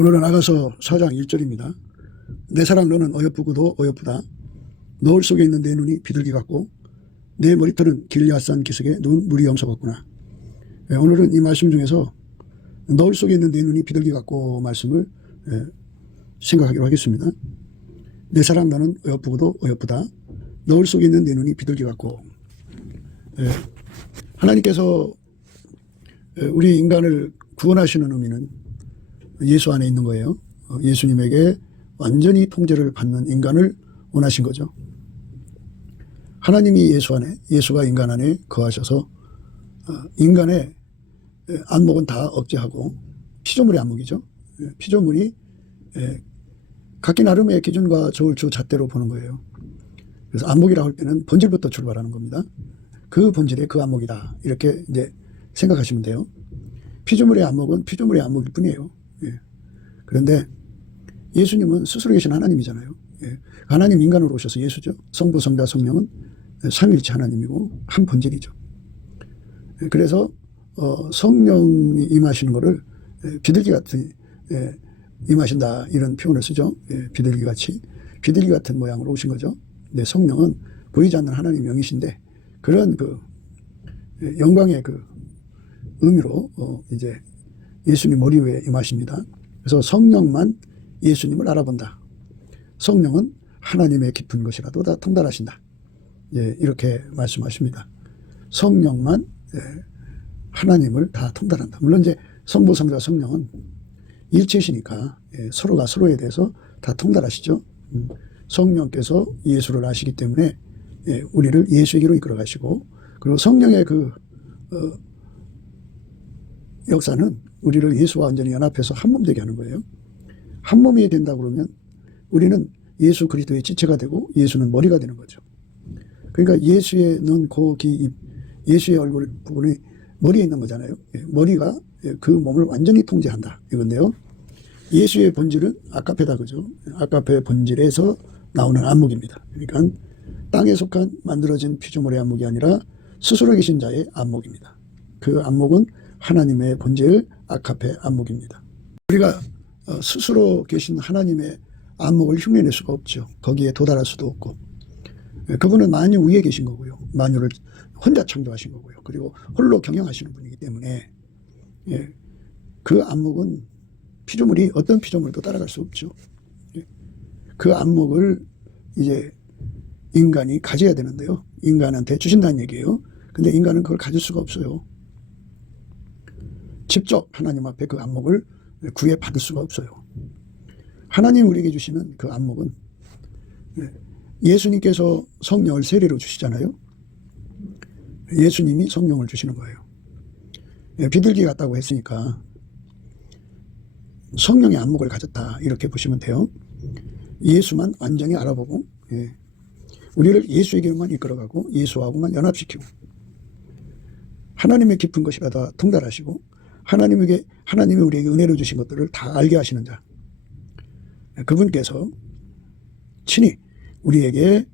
오늘은 아가서 4장 1절입니다. 내 사랑 너는 어여쁘고도 어여쁘다. 너울 속에 있는 내 눈이 비둘기 같고 내 머리털은 길리앗산 기슭에 누운 무리 염소 같구나. 오늘은 이 말씀 중에서 너울 속에 있는 내 눈이 비둘기 같고 말씀을 생각하기로 하겠습니다. 내 사랑 너는 어여쁘고도 어여쁘다. 너울 속에 있는 내 눈이 비둘기 같고. 하나님께서 우리 인간을 구원하시는 의미는 예수 안에 있는 거예요. 예수님에게 완전히 통제를 받는 인간을 원하신 거죠. 하나님이 예수 안에, 예수가 인간 안에 거하셔서 인간의 안목은 다 억제하고, 피조물의 안목이죠. 피조물이 각기 나름의 기준과 저울주 잣대로 보는 거예요. 그래서 안목이라고 할 때는 본질부터 출발하는 겁니다. 그 본질이 그 안목이다, 이렇게 이제 생각하시면 돼요. 피조물의 안목은 피조물의 안목일 뿐이에요. 그런데 예수님은 스스로 계신 하나님이잖아요. 하나님 인간으로 오셔서 예수죠. 성부, 성자, 성령은 삼위일체 하나님이고 한 본질이죠. 그래서 성령이 임하시는 것을 비둘기 같은 임하신다, 이런 표현을 쓰죠. 비둘기 같이, 비둘기 같은 모양으로 오신 거죠. 근데 성령은 보이지 않는 하나님 영이신데, 그런 그 영광의 그 의미로 이제 예수님 머리 위에 임하십니다. 그래서 성령만 예수님을 알아본다. 성령은 하나님의 깊은 것이라도 다 통달하신다. 이렇게 말씀하십니다. 성령만 하나님을 다 통달한다. 물론 이제 성부, 성자, 성령은 일체시니까 서로가 서로에 대해서 다 통달하시죠. 성령께서 예수를 아시기 때문에 우리를 예수에게로 이끌어 가시고, 그리고 성령의 그 역사는 우리를 예수와 완전히 연합해서 한 몸 되게 하는 거예요. 한 몸이 된다 그러면 우리는 예수 그리스도의 지체가 되고 예수는 머리가 되는 거죠. 그러니까 예수의 눈, 코, 귀, 입, 예수의 얼굴 부분이 머리에 있는 거잖아요. 머리가 그 몸을 완전히 통제한다, 이건데요. 예수의 본질은 아카페다, 그죠? 아카페 본질에서 나오는 안목입니다. 그러니까 땅에 속한 만들어진 피조물의 안목이 아니라 스스로 계신 자의 안목입니다. 그 안목은 하나님의 본질 아카페 안목입니다. 우리가 스스로 계신 하나님의 안목을 흉내낼 수가 없죠. 거기에 도달할 수도 없고. 그분은 만유 위에 계신 거고요. 만유를 혼자 창조하신 거고요. 그리고 홀로 경영하시는 분이기 때문에 그 안목은 피조물이 어떤 피조물도 따라갈 수 없죠. 그 안목을 이제 인간이 가져야 되는데요. 인간한테 주신다는 얘기예요. 근데 인간은 그걸 가질 수가 없어요. 직접 하나님 앞에 그 안목을 구해 받을 수가 없어요. 하나님 우리에게 주시는 그 안목은, 예수님께서 성령을 세례로 주시잖아요. 예수님이 성령을 주시는 거예요. 비둘기 같다고 했으니까 성령의 안목을 가졌다, 이렇게 보시면 돼요. 예수만 완전히 알아보고, 우리를 예수에게만 이끌어가고 예수하고만 연합시키고, 하나님의 깊은 것이라 다 통달하시고, 하나님이 우리에게 은혜로 주신 것들을 다 알게 하시는 자, 그분께서 친히 우리에게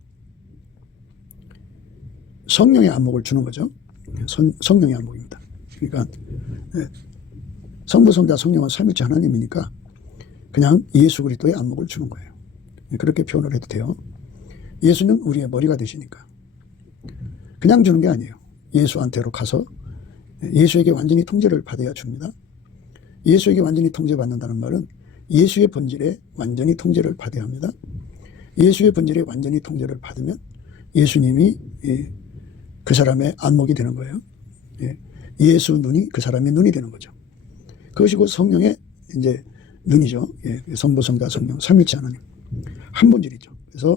성령의 안목을 주는 거죠. 성령의 안목입니다. 그러니까 성부, 성자, 성령은 삼위일체 하나님이니까 그냥 예수 그리스도의 안목을 주는 거예요. 그렇게 표현을 해도 돼요. 예수는 우리의 머리가 되시니까 그냥 주는 게 아니에요. 예수한테로 가서 예수에게 완전히 통제를 받아야 줍니다. 예수에게 완전히 통제받는다는 말은 예수의 본질에 완전히 통제를 받아야 합니다. 예수의 본질에 완전히 통제를 받으면 예수님이 그 사람의 안목이 되는 거예요. 예수 눈이 그 사람의 눈이 되는 거죠. 그것이 곧 성령의 이제 눈이죠. 성부, 성자, 성령, 삼위일체 하나님 한 본질이죠. 그래서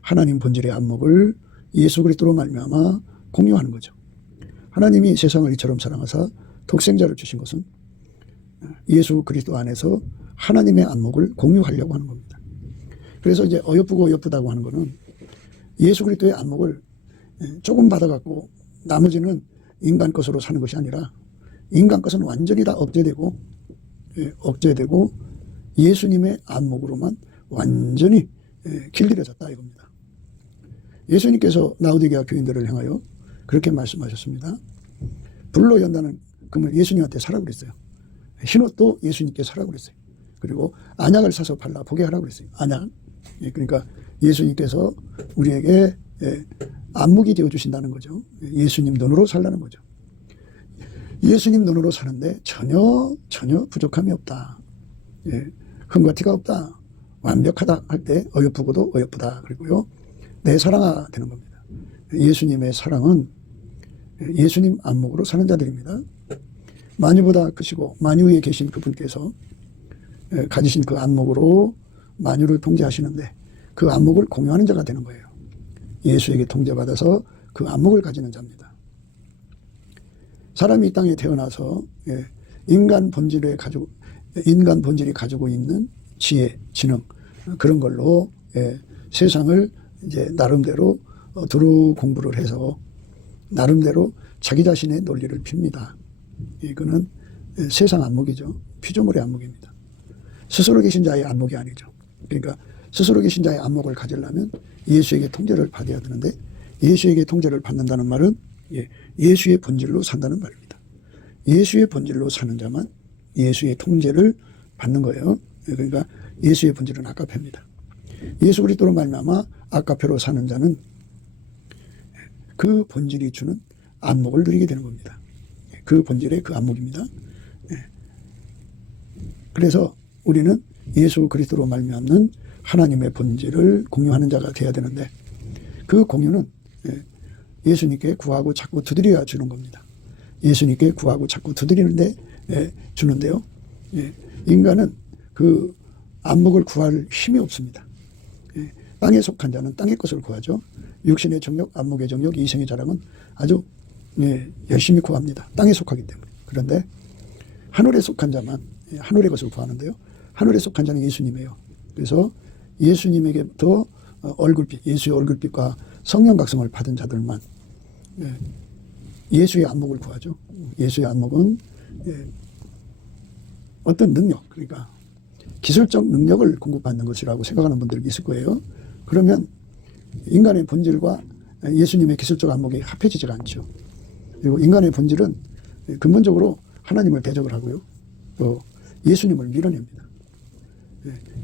하나님 본질의 안목을 예수 그리스도로 말미암아 공유하는 거죠. 하나님이 세상을 이처럼 사랑하사 독생자를 주신 것은 예수 그리스도 안에서 하나님의 안목을 공유하려고 하는 겁니다. 그래서 이제 어여쁘고 어여쁘다고 하는 것은 예수 그리스도의 안목을 조금 받아갖고 나머지는 인간 것으로 사는 것이 아니라, 인간 것은 완전히 다 억제되고 예수님의 안목으로만 완전히 길들여졌다, 이겁니다. 예수님께서 라오디게아 교인들을 향하여 그렇게 말씀하셨습니다. 불로 연다는 금을 예수님한테 사라고 그랬어요. 흰옷도 예수님께 사라고 그랬어요. 그리고 안약을 사서 발라 보게 하라고 그랬어요. 안약. 예, 그러니까 예수님께서 우리에게 안목이 되어 주신다는 거죠. 예수님 눈으로 살라는 거죠. 예수님 눈으로 사는데 전혀 부족함이 없다. 예, 흠과 티가 없다. 완벽하다 할 때 어여쁘고도 어여쁘다. 그리고요, 내 사랑아 되는 겁니다. 예수님의 사랑은 예수님 안목으로 사는 자들입니다. 만유보다 크시고 만유 위에 계신 그분께서 가지신 그 안목으로 만유를 통제하시는데 그 안목을 공유하는 자가 되는 거예요. 예수에게 통제받아서 그 안목을 가지는 자입니다. 사람이 이 땅에 태어나서 인간 본질이 가지고 있는 지혜, 지능, 그런 걸로 세상을 이제 나름대로 두루 공부를 해서 나름대로 자기 자신의 논리를 핍니다. 이거는 세상 안목이죠. 피조물의 안목입니다. 스스로 계신 자의 안목이 아니죠. 그러니까 스스로 계신 자의 안목을 가지려면 예수에게 통제를 받아야 되는데, 예수에게 통제를 받는다는 말은 예수의 본질로 산다는 말입니다. 예수의 본질로 사는 자만 예수의 통제를 받는 거예요. 그러니까 예수의 본질은 아까페입니다. 예수 그리스도로 말미암아 아까페로 사는 자는 그 본질이 주는 안목을 누리게 되는 겁니다. 그 본질의 그 안목입니다. 그래서 우리는 예수 그리스도로 말미암는 하나님의 본질을 공유하는 자가 되어야 되는데, 그 공유는 예수님께 구하고 자꾸 두드려야 주는 겁니다. 예수님께 구하고 자꾸 두드리는데 주는데요. 인간은 그 안목을 구할 힘이 없습니다. 땅에 속한 자는 땅의 것을 구하죠. 육신의 정욕, 안목의 정욕, 이생의 자랑은 아주 열심히 구합니다. 땅에 속하기 때문에. 그런데 하늘에 속한 자만 하늘의 것을 구하는데요. 하늘에 속한 자는 예수님이에요. 그래서 예수님에게부터 얼굴빛, 예수의 얼굴빛과 성령 각성을 받은 자들만 예수의 안목을 구하죠. 예수의 안목은 어떤 능력, 그러니까 기술적 능력을 공급받는 것이라고 생각하는 분들이 있을 거예요. 그러면 인간의 본질과 예수님의 기술적 안목이 합해지지가 않죠. 그리고 인간의 본질은 근본적으로 하나님을 대적을 하고요, 또 예수님을 밀어냅니다.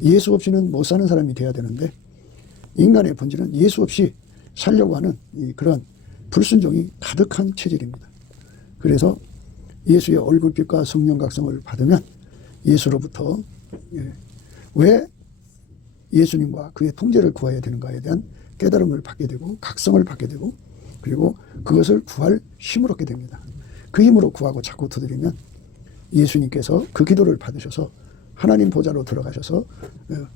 예수 없이는 못 사는 사람이 돼야 되는데, 인간의 본질은 예수 없이 살려고 하는 그런 불순종이 가득한 체질입니다. 그래서 예수의 얼굴빛과 성령 각성을 받으면 예수로부터 왜 예수님과 그의 통제를 구해야 되는가에 대한 깨달음을 받게 되고 각성을 받게 되고, 그리고 그것을 구할 힘을 얻게 됩니다. 그 힘으로 구하고 자꾸 두드리면 예수님께서 그 기도를 받으셔서 하나님 보좌로 들어가셔서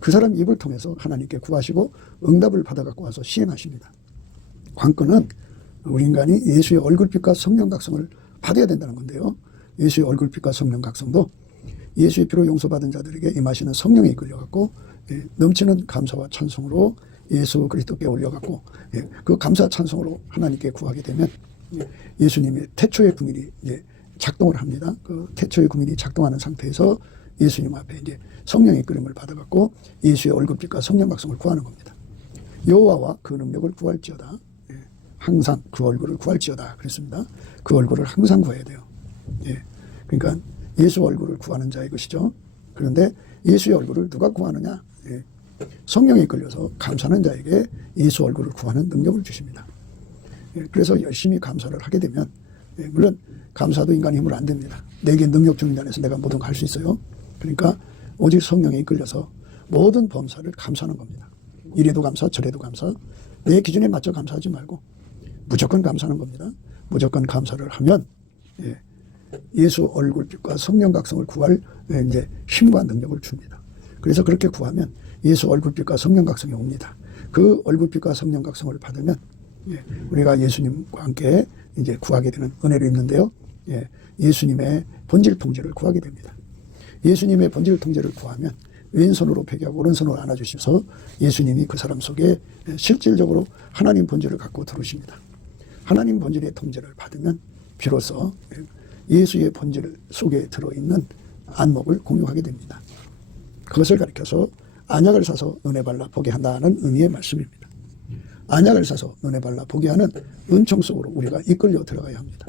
그 사람 입을 통해서 하나님께 구하시고 응답을 받아갖고 와서 시행하십니다. 관건은 우리 인간이 예수의 얼굴빛과 성령 각성을 받아야 된다는 건데요. 예수의 얼굴빛과 성령 각성도 예수의 피로 용서받은 자들에게 임하시는 성령에 이끌려갖고 넘치는 감사와 찬송으로 예수 그리스도께 올려갖고 그 감사 찬송으로 하나님께 구하게 되면 예수님의 태초의 궁일이 작동을 합니다. 그 태초의 궁일이 작동하는 상태에서 예수님 앞에 이제 성령의 이끌림을 받아갖고 예수의 얼굴빛과 성령 각성을 구하는 겁니다. 여호와와 그 능력을 구할지어다. 항상 그 얼굴을 구할지어다 그랬습니다. 그 얼굴을 항상 구해야 돼요. 그러니까 예수 얼굴을 구하는 자의 것이죠. 그런데 예수의 얼굴을 누가 구하느냐? 성령에 이끌려서 감사하는 자에게 예수 얼굴을 구하는 능력을 주십니다. 그래서 열심히 감사를 하게 되면, 물론 감사도 인간의 힘으로 안 됩니다. 내게 능력 주는 자 안에서 내가 모든 걸 할 수 있어요. 그러니까 오직 성령에 이끌려서 모든 범사를 감사하는 겁니다. 이래도 감사, 저래도 감사. 내 기준에 맞춰 감사하지 말고 무조건 감사하는 겁니다. 무조건 감사를 하면 예수 얼굴빛과 성령 각성을 구할 이제 힘과 능력을 줍니다. 그래서 그렇게 구하면 예수 얼굴빛과 성령 각성이 옵니다. 그 얼굴빛과 성령 각성을 받으면 우리가 예수님과 함께 이제 구하게 되는 은혜를 입는데요. 예수님의 본질 통제를 구하게 됩니다. 예수님의 본질 통제를 구하면 왼손으로 베개하고 오른손으로 안아주셔서 예수님이 그 사람 속에 실질적으로 하나님 본질을 갖고 들어오십니다. 하나님 본질의 통제를 받으면 비로소 예수의 본질 속에 들어있는 안목을 공유하게 됩니다. 그것을 가리켜서 안약을 사서 눈에 발라 보게 한다는 의미의 말씀입니다. 안약을 사서 눈에 발라 보게 하는 은총 속으로 우리가 이끌려 들어가야 합니다.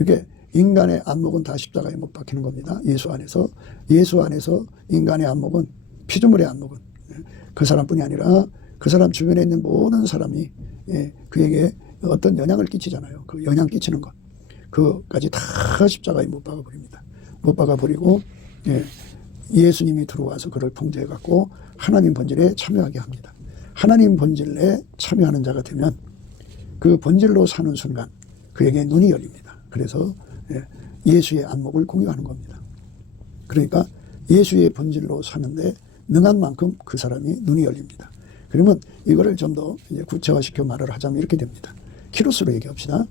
이게 인간의 안목은 다 십자가에 못 박히는 겁니다. 예수 안에서. 예수 안에서 인간의 안목은, 피조물의 안목은 그 사람뿐이 아니라 그 사람 주변에 있는 모든 사람이 그에게 어떤 영향을 끼치잖아요. 그 영향 끼치는 것. 그까지 다 십자가에 못 박아버립니다. 못 박아버리고 예수님이 들어와서 그를 통제해갖고 하나님 본질에 참여하게 합니다. 하나님 본질에 참여하는 자가 되면 그 본질로 사는 순간 그에게 눈이 열립니다. 그래서 예수의 안목을 공유하는 겁니다. 그러니까 예수의 본질로 사는데 능한 만큼 그 사람이 눈이 열립니다. 그러면 이거를 좀 더 구체화시켜 말을 하자면 이렇게 됩니다. 키로수로 얘기합시다.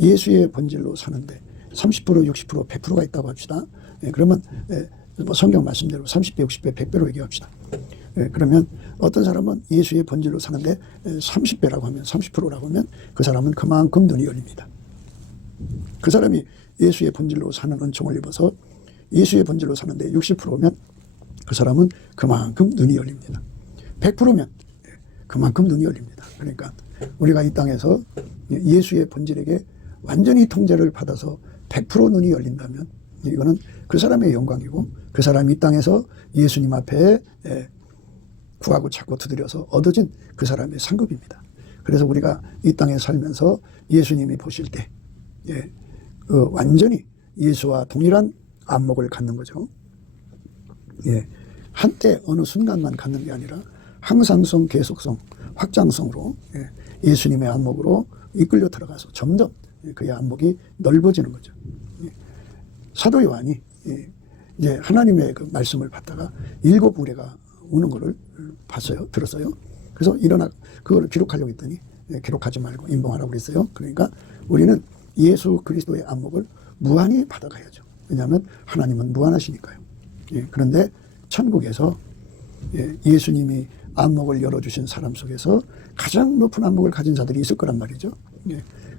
예수의 본질로 사는데 30%, 60%, 100%가 있다고 합시다. 그러면 성경 말씀대로 30배, 60배, 100배로 얘기합시다. 그러면 어떤 사람은 예수의 본질로 사는데 30배라고 하면 30%라고 하면 그 사람은 그만큼 눈이 열립니다. 그 사람이 예수의 본질로 사는 은총을 입어서 예수의 본질로 사는데 60%면 그 사람은 그만큼 눈이 열립니다. 100%면 그만큼 눈이 열립니다. 그러니까 우리가 이 땅에서 예수의 본질에게 완전히 통제를 받아서 100% 눈이 열린다면 이거는 그 사람의 영광이고 그 사람이 이 땅에서 예수님 앞에 구하고 찾고 두드려서 얻어진 그 사람의 상급입니다. 그래서 우리가 이 땅에 살면서 예수님이 보실 때 완전히 예수와 동일한 안목을 갖는 거죠. 한때 어느 순간만 갖는 게 아니라 항상성, 계속성, 확장성으로 예수님의 안목으로 이끌려 들어가서 점점 그의 안목이 넓어지는 거죠. 사도 요한이 이제 하나님의 그 말씀을 받다가 7 우레가 우는 거를 봤어요. 들었어요. 그래서 일어나 그걸 기록하려고 했더니 기록하지 말고 인봉하라고 그랬어요. 그러니까 우리는 예수 그리스도의 안목을 무한히 받아가야죠. 왜냐하면 하나님은 무한하시니까요. 그런데 천국에서 예수님이 안목을 열어주신 사람 속에서 가장 높은 안목을 가진 자들이 있을 거란 말이죠.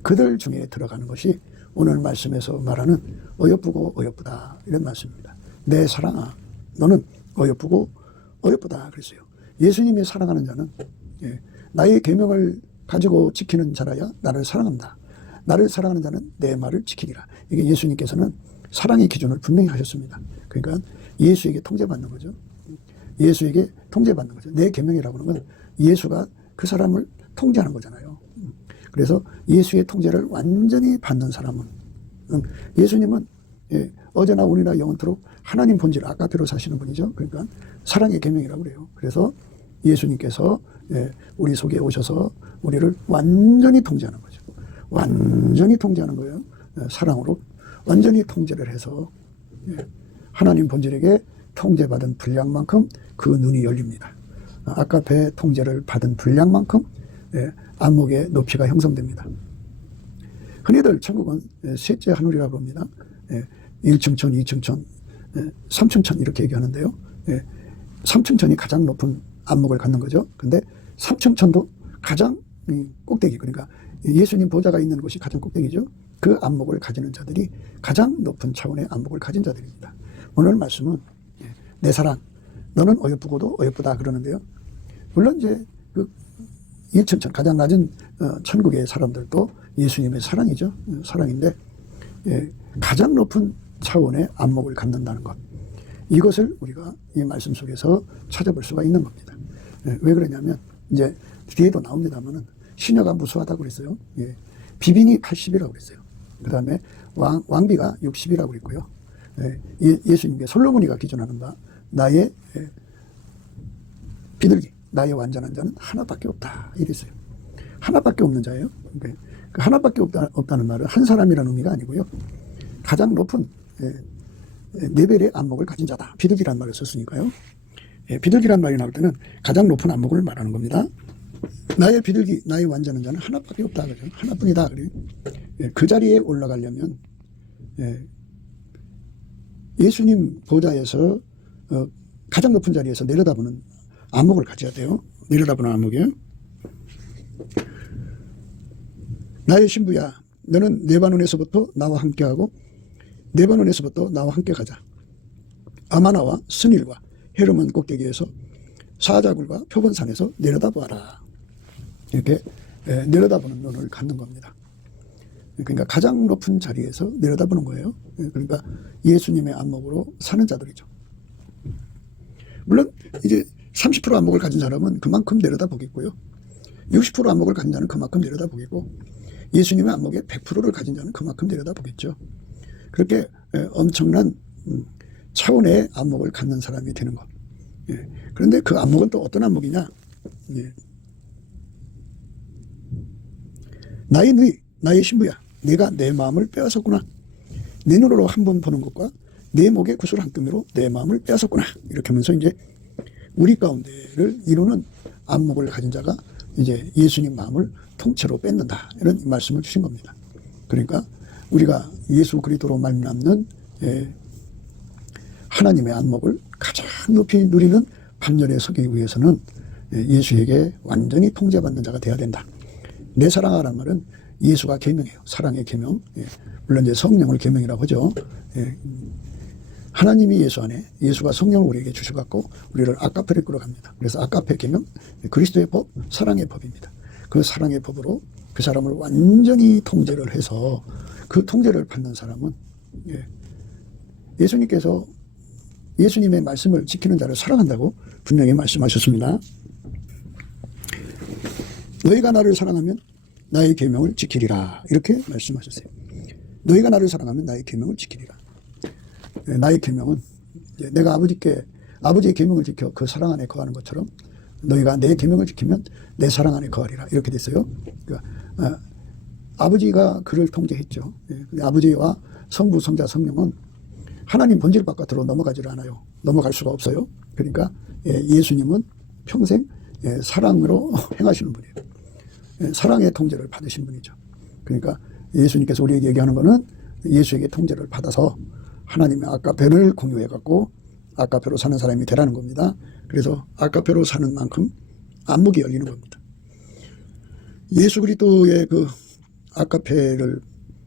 그들 중에 들어가는 것이 오늘 말씀에서 말하는 어여쁘고 어여쁘다 이런 말씀입니다. 내 사랑아 너는 어여쁘고 어여쁘다 그랬어요. 예수님이 사랑하는 자는 나의 계명을 가지고 지키는 자라야 나를 사랑한다. 나를 사랑하는 자는 내 말을 지키리라. 이게 예수님께서는 사랑의 기준을 분명히 하셨습니다. 그러니까 예수에게 통제받는 거죠. 예수에게 통제받는 거죠. 내 계명이라고 하는 건 예수가 그 사람을 통제하는 거잖아요. 그래서 예수의 통제를 완전히 받는 사람은 예수님은 어제나 오늘이나 영원토록 하나님 본질 아까대로 사시는 분이죠. 그러니까 사랑의 계명이라고 그래요. 그래서 예수님께서 우리 속에 오셔서 우리를 완전히 통제하는 거죠. 완전히 통제하는 거예요. 사랑으로 완전히 통제를 해서 하나님 본질에게 통제받은 분량만큼 그 눈이 열립니다. 아까 배 통제를 받은 분량만큼 안목의 높이가 형성됩니다. 흔히들 천국은 셋째 하늘이라고 합니다. 1층천, 2층천, 3층천 이렇게 얘기하는데요. 3층천이 가장 높은 안목을 갖는 거죠. 근데 3층천도 가장 꼭대기, 그러니까 예수님 보좌가 있는 곳이 가장 꼭대기죠. 그 안목을 가지는 자들이 가장 높은 차원의 안목을 가진 자들입니다. 오늘 말씀은 내 사랑, 너는 어여쁘고도 어여쁘다 그러는데요. 물론 이제 그 1층천 가장 낮은 천국의 사람들도 예수님의 사랑이죠. 사랑인데 가장 높은 차원의 안목을 갖는다는 것. 이것을 우리가 이 말씀 속에서 찾아볼 수가 있는 겁니다. 왜 그러냐면 이제 뒤에도 나옵니다만은 시녀가 무수하다고 그랬어요. 비빈이 80이라고 그랬어요. 그 다음에 왕비가 60이라고 그랬고요. 예수님께 솔로몬이가 기준하는 바 나의 비둘기, 나의 완전한 자는 하나밖에 없다 이랬어요. 하나밖에 없는 자예요. 그러니까 그 하나밖에 없다는 말은 한 사람이라는 의미가 아니고요. 가장 높은 레벨의 안목을 가진 자다. 비둘기란 말을 썼으니까요. 비둘기란 말이 나올 때는 가장 높은 안목을 말하는 겁니다. 나의 비둘기, 나의 완전한 자는 하나밖에 없다. 그죠? 하나뿐이다. 그래요. 그 자리에 올라가려면 예수님 보좌에서 가장 높은 자리에서 내려다보는 안목을 가져야 돼요. 내려다보는 안목이에요. 나의 신부야, 너는 레바논에서부터 나와 함께하고 레바논에서부터 나와 함께 가자. 아마나와 스닐과 헤르몬 꼭대기에서 사자굴과 표본산에서 내려다보아라. 이렇게 내려다보는 눈을 갖는 겁니다. 그러니까 가장 높은 자리에서 내려다보는 거예요. 그러니까 예수님의 안목으로 사는 자들이죠. 물론 이제 30% 안목을 가진 사람은 그만큼 내려다보겠고요. 60% 안목을 가진 자는 그만큼 내려다보겠고, 예수님의 안목에 100%를 가진 자는 그만큼 내려다보겠죠. 그렇게 엄청난 차원의 안목을 갖는 사람이 되는 것. 그런데 그 안목은 또 어떤 안목이냐? 나의 누이, 나의 신부야. 내가 내 마음을 빼앗았구나. 내 눈으로 한 번 보는 것과 내 목에 구슬 한 끈으로 내 마음을 빼앗았구나. 이렇게 하면서 이제 우리 가운데를 이루는 안목을 가진 자가 이제 예수님 마음을 통째로 뺏는다. 이런 말씀을 주신 겁니다. 그러니까 우리가 예수 그리스도로 말미암는 하나님의 안목을 가장 높이 누리는 반열에 서기 위해서는 예수에게 완전히 통제받는 자가 되어야 된다. 내 사랑하라는 말은 예수가 계명이에요. 사랑의 계명. 물론 이제 성령을 계명이라고 하죠. 하나님이 예수 안에, 예수가 성령을 우리에게 주셔갖고 우리를 아까페를 끌어갑니다. 그래서 아까페 계명, 그리스도의 법, 사랑의 법입니다. 그 사랑의 법으로 그 사람을 완전히 통제를 해서 그 통제를 받는 사람은 예수님께서 예수님의 말씀을 지키는 자를 사랑한다고 분명히 말씀하셨습니다. 너희가 나를 사랑하면 나의 계명을 지키리라. 이렇게 말씀하셨어요. 너희가 나를 사랑하면 나의 계명을 지키리라. 나의 계명은 내가 아버지의 계명을 지켜 그 사랑 안에 거하는 것처럼 너희가 내 계명을 지키면 내 사랑 안에 거하리라. 이렇게 됐어요. 그러니까 아버지가 그를 통제했죠. 아버지와 성부, 성자, 성령은 하나님 본질 바깥으로 넘어가지를 않아요. 넘어갈 수가 없어요. 그러니까 예수님은 평생 사랑으로 행하시는 분이에요. 사랑의 통제를 받으신 분이죠. 그러니까 예수님께서 우리에게 얘기하는 거는 예수에게 통제를 받아서 하나님의 아까페를 공유해갖고 아까페로 사는 사람이 되라는 겁니다. 그래서 아까페로 사는 만큼 안목이 열리는 겁니다. 예수 그리스도의 그 아까페를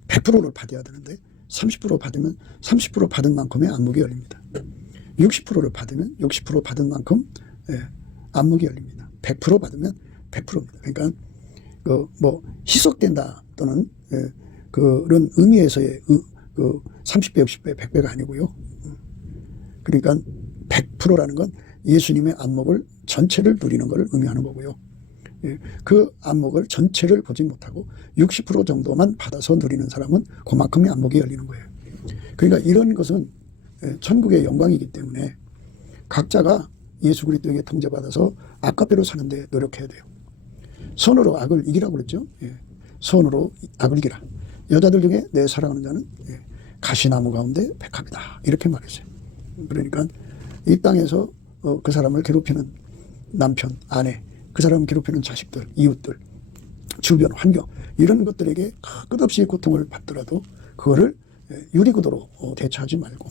100%를 받아야 되는데 30% 받으면 30% 받은 만큼의 안목이 열립니다. 60%를 받으면 60% 받은 만큼 안목이 열립니다. 100% 받으면 100%입니다. 그러니까 뭐 희석된다 또는 그런 의미에서의 그 30배, 60배, 100배가 아니고요. 그러니까 100%라는 건 예수님의 안목을 전체를 누리는 것을 의미하는 거고요. 그 안목을 전체를 보지 못하고 60% 정도만 받아서 누리는 사람은 그만큼의 안목이 열리는 거예요. 그러니까 이런 것은 천국의 영광이기 때문에 각자가 예수 그리스도에게 통제받아서 아까페로 사는데 노력해야 돼요. 선으로 악을 이기라고 그랬죠. 선으로 악을 이기라. 여자들 중에 내 사랑하는 자는 가시나무 가운데 백합이다. 이렇게 말했어요. 그러니까 이 땅에서 그 사람을 괴롭히는 남편, 아내, 그 사람을 괴롭히는 자식들, 이웃들, 주변, 환경 이런 것들에게 끝없이 고통을 받더라도 그거를 유리구도로 대처하지 말고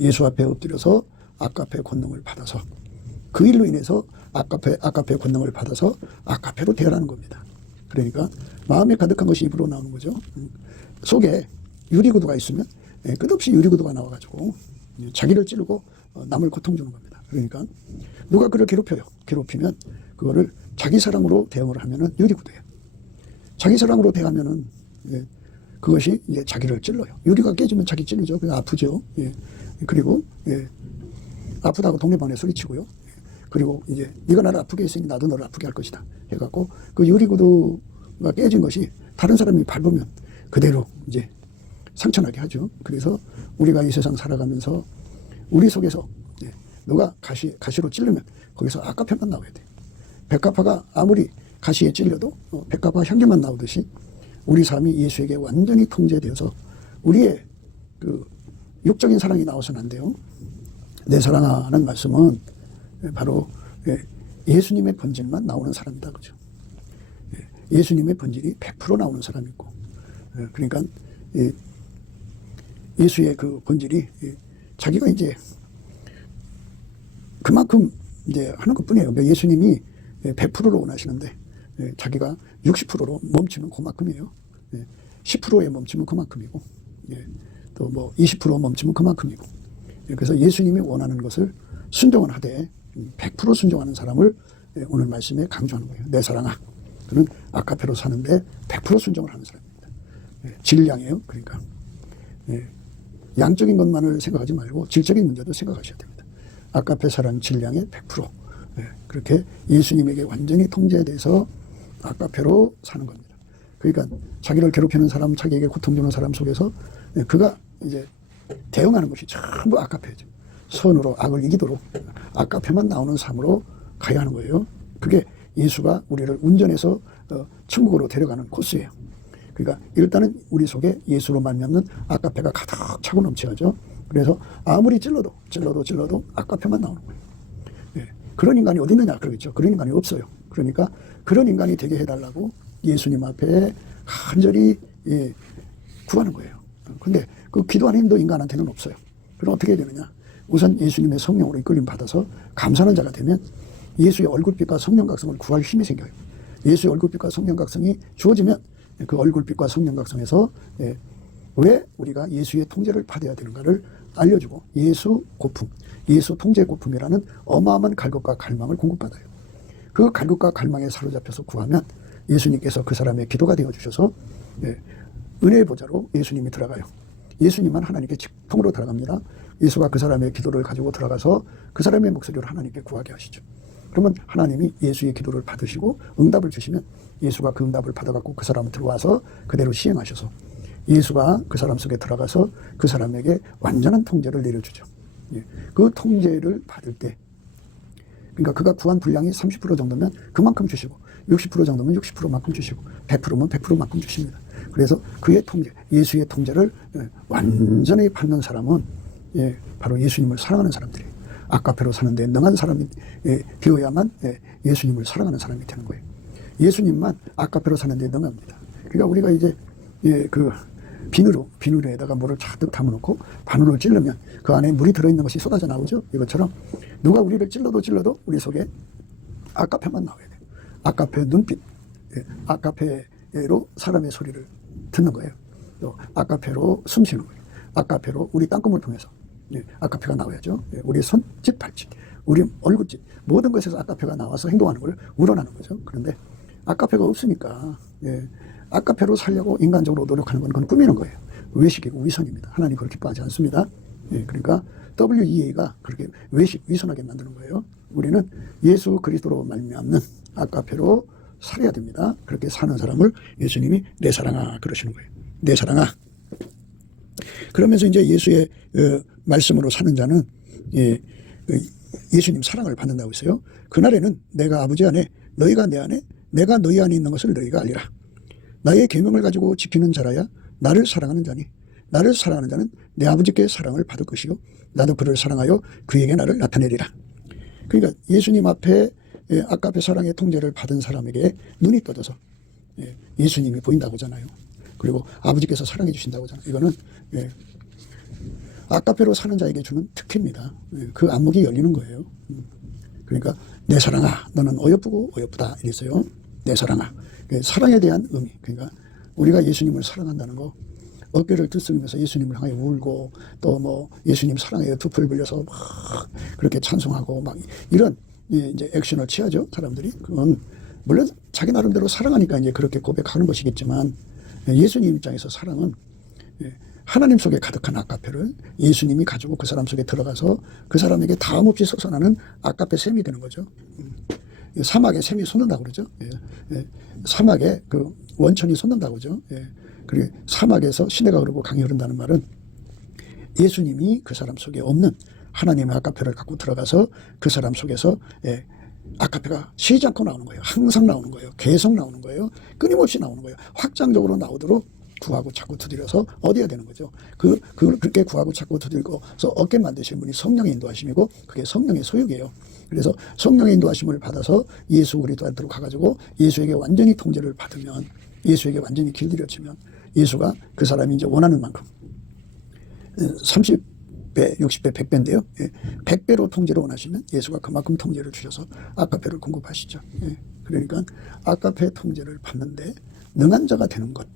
예수 앞에 엎드려서 아까페 권능을 받아서 그 일로 인해서 아까페 권능을 받아서 아까페로 대하라는 겁니다. 그러니까 마음에 가득한 것이 입으로 나오는 거죠. 속에 유리구도가 있으면 끝없이 유리구도가 나와가지고 자기를 찌르고 남을 고통 주는 겁니다. 그러니까 누가 그를 괴롭혀요. 괴롭히면 그거를 자기 사랑으로 대응을 하면은 유리구도예요. 자기 사랑으로 대하면은 그것이 이제 자기를 찔러요. 유리가 깨지면 자기 찔리죠. 그게 아프죠. 그리고 아프다고 동네방네 소리치고요. 그리고 이제 네가 나를 아프게 했으니 나도 너를 아프게 할 것이다 해갖고 그 유리구도가 깨진 것이 다른 사람이 밟으면 그대로 이제 상처나게 하죠. 그래서 우리가 이 세상 살아가면서 우리 속에서 누가 가시로 찔르면 거기서 아까페만 나와야 돼요. 백합화가 아무리 가시에 찔려도 백합화 향기만 나오듯이 우리 삶이 예수에게 완전히 통제되어서 우리의 그 육적인 사랑이 나와서는 안 돼요. 내 사랑하는 말씀은 바로 예수님의 본질만 나오는 사람이다. 그죠? 예수님의 본질이 100% 나오는 사람이 있고, 그러니까 예수의 그 본질이 자기가 이제 그만큼 이제 하는 것 뿐이에요. 그러니까 예수님이 100%로 원하시는데 자기가 60%로 멈추면 그만큼이에요. 10%에 멈추면 그만큼이고, 또 뭐 20% 멈추면 그만큼이고. 그래서 예수님이 원하는 것을 순종을 하되 100% 순종하는 사람을 오늘 말씀에 강조하는 거예요. 내 사랑아. 그는 아까페로 사는데 100% 순종을 하는 사람입니다. 질량이에요. 그러니까 양적인 것만을 생각하지 말고 질적인 문제도 생각하셔야 됩니다. 아까페 사랑 질량의 100%. 그렇게 예수님에게 완전히 통제돼서 아까페로 사는 겁니다. 그러니까 자기를 괴롭히는 사람, 자기에게 고통 주는 사람 속에서 그가 이제 대응하는 것이 전부 아까페죠. 선으로 악을 이기도록 아까페만 나오는 삶으로 가야 하는 거예요. 그게 예수가 우리를 운전해서 천국으로 데려가는 코스예요. 그러니까 일단은 우리 속에 예수로 말미암는 아까페가 가득 차고 넘쳐야죠. 그래서 아무리 찔러도 아까페만 나오는 거예요. 그런 인간이 어디 있느냐 그러겠죠. 그런 인간이 없어요. 그러니까 그런 인간이 되게 해달라고 예수님 앞에 간절히 구하는 거예요. 근데 그 기도하는 힘도 인간한테는 없어요. 그럼 어떻게 해야 되느냐? 우선 예수님의 성령으로 이끌림 받아서 감사하는 자가 되면 예수의 얼굴빛과 성령각성을 구할 힘이 생겨요. 예수의 얼굴빛과 성령각성이 주어지면 그 얼굴빛과 성령각성에서 왜 우리가 예수의 통제를 받아야 되는가를 알려주고 예수 고품, 예수 통제 고품이라는 어마어마한 갈급과 갈망을 공급받아요. 그 갈급과 갈망에 사로잡혀서 구하면 예수님께서 그 사람의 기도가 되어주셔서 은혜의 보좌로 예수님이 들어가요. 예수님만 하나님께 직통으로 들어갑니다. 예수가 그 사람의 기도를 가지고 들어가서 그 사람의 목소리를 하나님께 구하게 하시죠. 그러면 하나님이 예수의 기도를 받으시고 응답을 주시면 예수가 그 응답을 받아갖고 그 사람을 들어와서 그대로 시행하셔서 예수가 그 사람 속에 들어가서 그 사람에게 완전한 통제를 내려주죠. 그 통제를 받을 때 그러니까 그가 구한 분량이 30% 정도면 그만큼 주시고 60% 정도면 60%만큼 주시고 100%면 100%만큼 주십니다. 그래서 그의 통제, 예수의 통제를 완전히 받는 사람은 바로 예수님을 사랑하는 사람들이에요. 아까페로 사는데 능한 사람이 되어야만 예수님을 사랑하는 사람이 되는 거예요. 예수님만 아까페로 사는데 능합니다. 그러니까 우리가 이제 그 비누에다가 물을 잔뜩 담아놓고 바늘을 찔르면 그 안에 물이 들어있는 것이 쏟아져 나오죠. 이것처럼 누가 우리를 찔러도 우리 속에 아까페만 나와야 돼요. 아까페 눈빛, 아까페로 사람의 소리를 듣는 거예요. 또 아까페로 숨 쉬는 거예요. 아까페로 우리 땅구멍을 통해서 아까페가 나와야죠. 우리 손짓, 발짓, 우리 얼굴짓 모든 것에서 아까페가 나와서 행동하는 걸 우러나는 거죠. 그런데 아까페가 없으니까 아까페로 살려고 인간적으로 노력하는 건 그건 꾸미는 거예요. 외식이고 위선입니다. 하나님 그렇게 기뻐하지 않습니다. 그러니까 WEA가 그렇게 외식, 위선하게 만드는 거예요. 우리는 예수 그리스도로 말미암는 아까페로 살아야 됩니다. 그렇게 사는 사람을 예수님이 내 사랑아 그러시는 거예요. 내 사랑아. 그러면서 이제 예수의 말씀으로 사는 자는 예수님 사랑을 받는다고 했어요. 그날에는 내가 아버지 안에 너희가 내 안에 내가 너희 안에 있는 것을 너희가 알리라. 나의 계명을 가지고 지키는 자라야 나를 사랑하는 자니 나를 사랑하는 자는 내 아버지께 사랑을 받을 것이요 나도 그를 사랑하여 그에게 나를 나타내리라. 그러니까 예수님 앞에 아까페 사랑의 통제를 받은 사람에게 눈이 떠져서 예수님이 보인다고 하잖아요. 그리고 아버지께서 사랑해 주신다고 하잖아요. 이거는 아까페로 사는 자에게 주는 특혜입니다. 그 안목이 열리는 거예요. 그러니까 내 사랑아 너는 어여쁘고 어여쁘다 이랬어요. 내 사랑아. 사랑에 대한 의미. 그러니까 우리가 예수님을 사랑한다는 거 어깨를 들썩이면서 예수님을 향해 울고 또 뭐 예수님 사랑해요 두 풀 불려서 막 그렇게 찬송하고 막 이런 이제 액션을 취하죠 사람들이. 그건 물론 자기 나름대로 사랑하니까 이제 그렇게 고백하는 것이겠지만 예수님 입장에서 사랑은 하나님 속에 가득한 아까페를 예수님이 가지고 그 사람 속에 들어가서 그 사람에게 다음 없이 솟아나는 아까페 샘이 되는 거죠. 사막에 샘이 솟는다고 그러죠. 사막에 그 원천이 솟는다고 그러죠. 그리고 사막에서 시내가 흐르고 강이 흐른다는 말은 예수님이 그 사람 속에 없는 하나님의 아까페를 갖고 들어가서 그 사람 속에서 아까페가 쉬지 않고 나오는 거예요. 항상 나오는 거예요. 계속 나오는 거예요. 끊임없이 나오는 거예요. 확장적으로 나오도록 구하고 찾고 두드려서 얻어야 되는 거죠. 그렇게 구하고 찾고 두들고서 얻게 만드신 분이 성령의 인도하심이고 그게 성령의 소욕이에요. 그래서 성령의 인도하심을 받아서 예수 그리스도한테로 가가지고 예수에게 완전히 통제를 받으면 예수에게 완전히 길들여지면 예수가 그 사람이 이제 원하는 만큼 30배, 60배, 100배인데요. 100배로 통제를 원하시면 예수가 그만큼 통제를 주셔서 아까페를 공급하시죠. 그러니까 아까페 통제를 받는데 능한 자가 되는 것.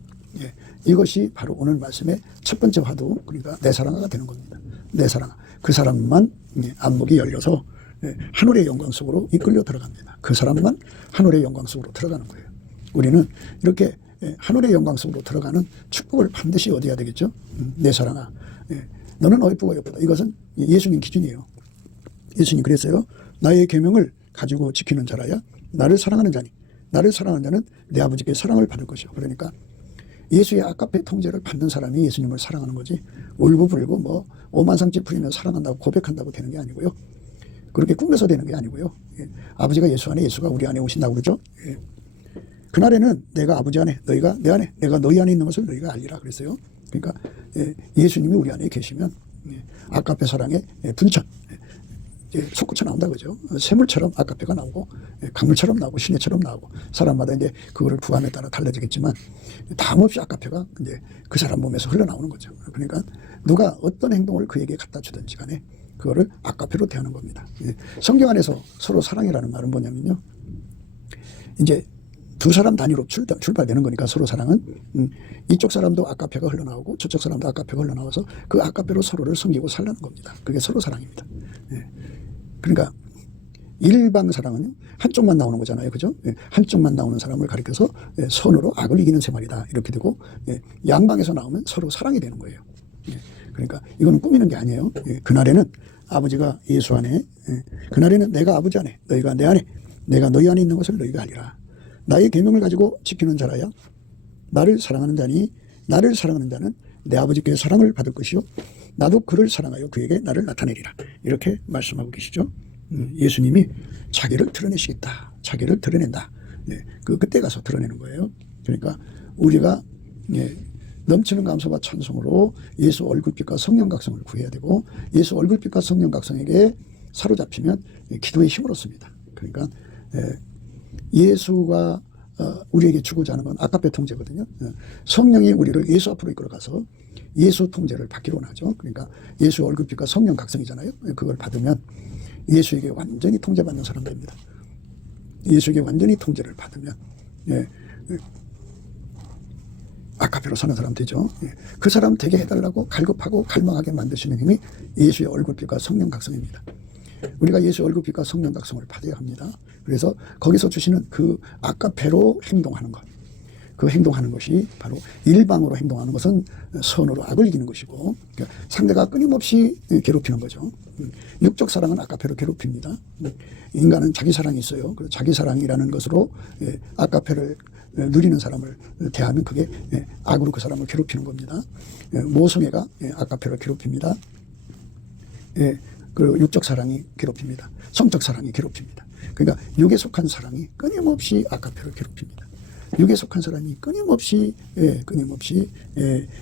이것이 바로 오늘 말씀의 첫 번째 화두, 그러니까 내 사랑아가 되는 겁니다. 내 사랑아. 그 사람만 안목이 열려서 하늘의 영광 속으로 이끌려 들어갑니다. 그 사람만 하늘의 영광 속으로 들어가는 거예요. 우리는 이렇게 하늘의 영광 속으로 들어가는 축복을 반드시 얻어야 되겠죠. 내 사랑아, 너는 어이쁘고 예쁘다. 이것은 예수님 기준이에요. 예수님 그랬어요. 나의 계명을 가지고 지키는 자라야 나를 사랑하는 자니, 나를 사랑하는 자는 내 아버지께 사랑을 받을 것이요. 그러니까 예수의 아가페 통제를 받는 사람이 예수님을 사랑하는 거지, 울고불고 뭐 오만상집 부리며 사랑한다고 고백한다고 되는 게 아니고요. 그렇게 꾸며서 되는 게 아니고요. 아버지가 예수 안에, 예수가 우리 안에 오신다고 그러죠. 그날에는 내가 아버지 안에, 너희가 내 안에, 내가 너희 안에 있는 것을 너희가 알리라 그랬어요. 그러니까 예수님이 우리 안에 계시면 아가페 사랑의 분천, 솟구쳐 나온다 그죠. 샘물처럼 아가페가 나오고, 강물처럼 나오고, 시내처럼 나오고, 사람마다 이제 그거를 부함에 따라 달라지겠지만 담없이 아가페가 이제 그 사람 몸에서 흘러나오는 거죠. 그러니까 누가 어떤 행동을 그에게 갖다 주든지 간에 그거를 아가페로 대하는 겁니다. 성경 안에서 서로 사랑이라는 말은 뭐냐면요, 이제 두 사람 단위로 출발되는 거니까 서로 사랑은 이쪽 사람도 아가페가 흘러나오고 저쪽 사람도 아가페가 흘러나와서 그 아가페로 서로를 섬기고 살라는 겁니다. 그게 서로 사랑입니다. 그러니까 일방 사랑은 한쪽만 나오는 거잖아요. 그죠? 한쪽만 나오는 사람을 가리켜서 선으로 악을 이기는 생활이다. 이렇게 되고, 양방에서 나오면 서로 사랑이 되는 거예요. 그러니까 이거는 꾸미는 게 아니에요. 그날에는 아버지가 예수 안에, 그날에는 내가 아버지 안에, 너희가 내 안에, 내가 너희 안에 있는 것을 너희가 알리라. 나의 계명을 가지고 지키는 자라야 나를 사랑하는 자니, 나를 사랑하는 자는 내 아버지께 사랑을 받을 것이요 나도 그를 사랑하여 그에게 나를 나타내리라. 이렇게 말씀하고 계시죠. 예수님이 자기를 드러내시겠다. 자기를 드러낸다. 그때 가서 드러내는 거예요. 그러니까 우리가 넘치는 감사와 찬송으로 예수 얼굴빛과 성령 각성을 구해야 되고, 예수 얼굴빛과 성령 각성에게 사로잡히면 기도의 힘을 얻습니다. 그러니까 예수가 우리에게 주고자 하는 건 아가페 통제거든요. 성령이 우리를 예수 앞으로 이끌어가서 예수 통제를 받기로 하죠. 그러니까 예수 얼굴빛과 성령 각성이잖아요. 그걸 받으면 예수에게 완전히 통제받는 사람 됩니다. 예수에게 완전히 통제를 받으면 아가페로 사는 사람 되죠. 그 사람 되게 해달라고 갈급하고 갈망하게 만드시는 힘이 예수의 얼굴빛과 성령 각성입니다. 우리가 예수의 얼굴빛과 성령 각성을 받아야 합니다. 그래서 거기서 주시는 그 아가페로 행동하는 것, 그 행동하는 것이 바로 일방으로 행동하는 것은 선으로 악을 이기는 것이고, 그러니까 상대가 끊임없이 괴롭히는 거죠. 육적 사랑은 아가페로 괴롭힙니다. 인간은 자기 사랑이 있어요. 그래서 자기 사랑이라는 것으로 아가페를 누리는 사람을 대하면 그게 악으로 그 사람을 괴롭히는 겁니다. 모성애가 아가페를 괴롭힙니다. 그리고 육적 사랑이 괴롭힙니다. 성적 사랑이 괴롭힙니다. 그러니까 육에 속한 사랑이 끊임없이 아가페를 괴롭힙니다. 육에 속한 사람이 끊임없이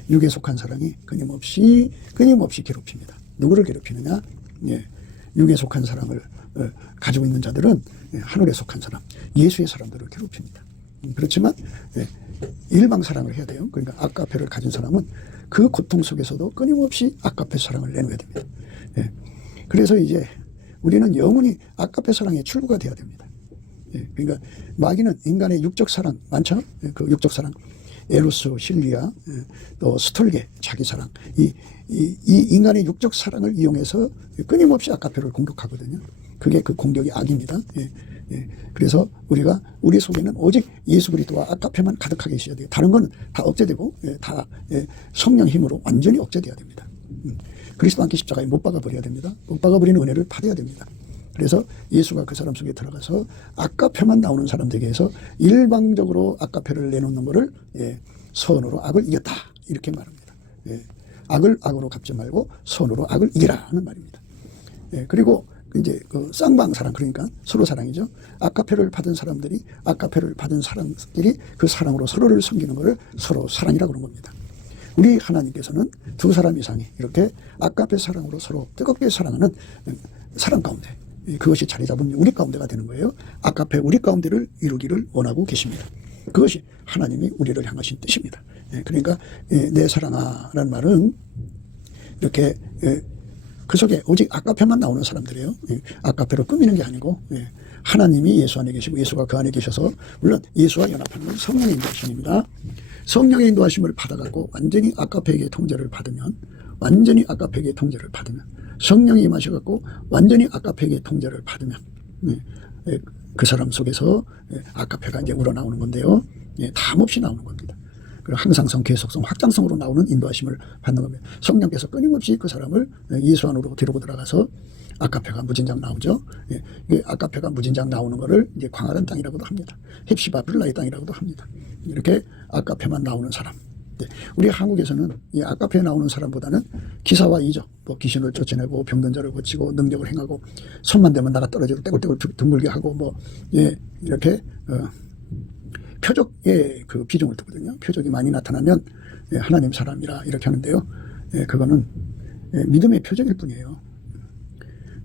육에 속한 사랑이 끊임없이 괴롭힙니다. 누구를 괴롭히느냐? 육에 속한 사랑을 가지고 있는 자들은 하늘에 속한 사람, 예수의 사람들을 괴롭힙니다. 그렇지만 일방 사랑을 해야 돼요. 그러니까 아가페를 가진 사람은 그 고통 속에서도 끊임없이 아가페 사랑을 내놓아야 됩니다. 그래서 이제 우리는 영원히 아가페 사랑의 출구가 돼야 됩니다. 그러니까 마귀는 인간의 육적 사랑 많죠. 그 육적 사랑, 에로스, 실리아, 또 스톨게, 자기 사랑, 이 인간의 육적 사랑을 이용해서 끊임없이 아가페를 공격하거든요. 그게 그 공격이 악입니다. 그래서 우리 속에는 오직 예수 그리스도와 아가페만 가득하게 있어야 돼요. 다른 건 다 억제되고 다 성령 힘으로 완전히 억제돼야 됩니다. 그리스도 함께 십자가에 못 박아버려야 됩니다. 못 박아버리는 은혜를 받아야 됩니다. 그래서 예수가 그 사람 속에 들어가서 아가페만 나오는 사람들에게 해서 일방적으로 아가페를 내놓는 것을 선으로 악을 이겼다 이렇게 말합니다. 악을 악으로 갚지 말고 선으로 악을 이기라 하는 말입니다. 그리고 이제 그 쌍방 사랑, 그러니까 서로 사랑이죠. 아가페를 받은 사람들이 아가페를 받은 사람들이 그 사랑으로 서로를 섬기는 것을 서로 사랑이라고 그런 겁니다. 우리 하나님께서는 두 사람 이상이 이렇게 아가페 사랑으로 서로 뜨겁게 사랑하는 사랑 가운데, 그것이 자리 잡은 우리 가운데가 되는 거예요. 아가페 우리 가운데를 이루기를 원하고 계십니다. 그것이 하나님이 우리를 향하신 뜻입니다. 그러니까 내 사랑아라는 말은 이렇게 그 속에 오직 아가페만 나오는 사람들이에요. 아가페로 꾸미는 게 아니고 하나님이 예수 안에 계시고 예수가 그 안에 계셔서, 물론 예수와 연합하는 건 성령의 인도하심입니다. 성령의 인도하심을 받아갖고 완전히 아가페에게 통제를 받으면, 성령이 임하셔갖고 완전히 아가페에게 통제를 받으면 그 사람 속에서 아가페가 이제 우러나오는 건데요. 예, 담없이 나오는 겁니다. 그리고 항상성, 계속성, 확장성으로 나오는 인도하심을 받는 겁니다. 성령께서 끊임없이 그 사람을 예수 안으로 데리고 들어가서 아카페가 무진장 나오죠. 예, 이게 아카페가 무진장 나오는 거를 이제 광활한 땅이라고도 합니다. 헵시바 블라의 땅이라고도 합니다. 이렇게 아카페만 나오는 사람. 네, 우리 한국에서는 이 아카페에 나오는 사람보다는 기사와 이적, 뭐 귀신을 쫓아내고 병든 자를 고치고 능력을 행하고 손만 대면 나가 떨어지고 떼굴떼굴 둥글게 하고 뭐 예, 이렇게 표적의 그 비중을 두거든요. 표적이 많이 나타나면 예, 하나님 사람이라 이렇게 하는데요. 예, 그거는 예, 믿음의 표적일 뿐이에요.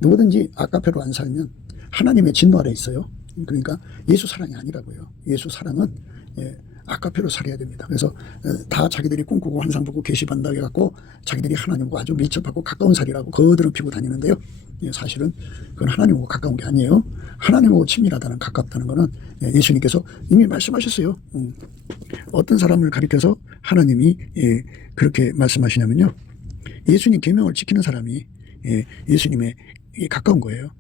누구든지 아카페로 안 살면 하나님의 진노 아래 있어요. 그러니까 예수 사랑이 아니라고요. 예수 사랑은 예, 아카페로 살아야 됩니다. 그래서 다 자기들이 꿈꾸고 환상 보고 계시받는다고 해갖고 자기들이 하나님과 아주 밀접하고 가까운 살이라고 거드름 피고 다니는데요. 예, 사실은 그건 하나님하고 가까운 게 아니에요. 하나님하고 친밀하다는, 가깝다는 거는 예, 예수님께서 이미 말씀하셨어요. 어떤 사람을 가리켜서 하나님이 예, 그렇게 말씀하시냐면요. 예수님 계명을 지키는 사람이 예, 예수님에 가까운 거예요.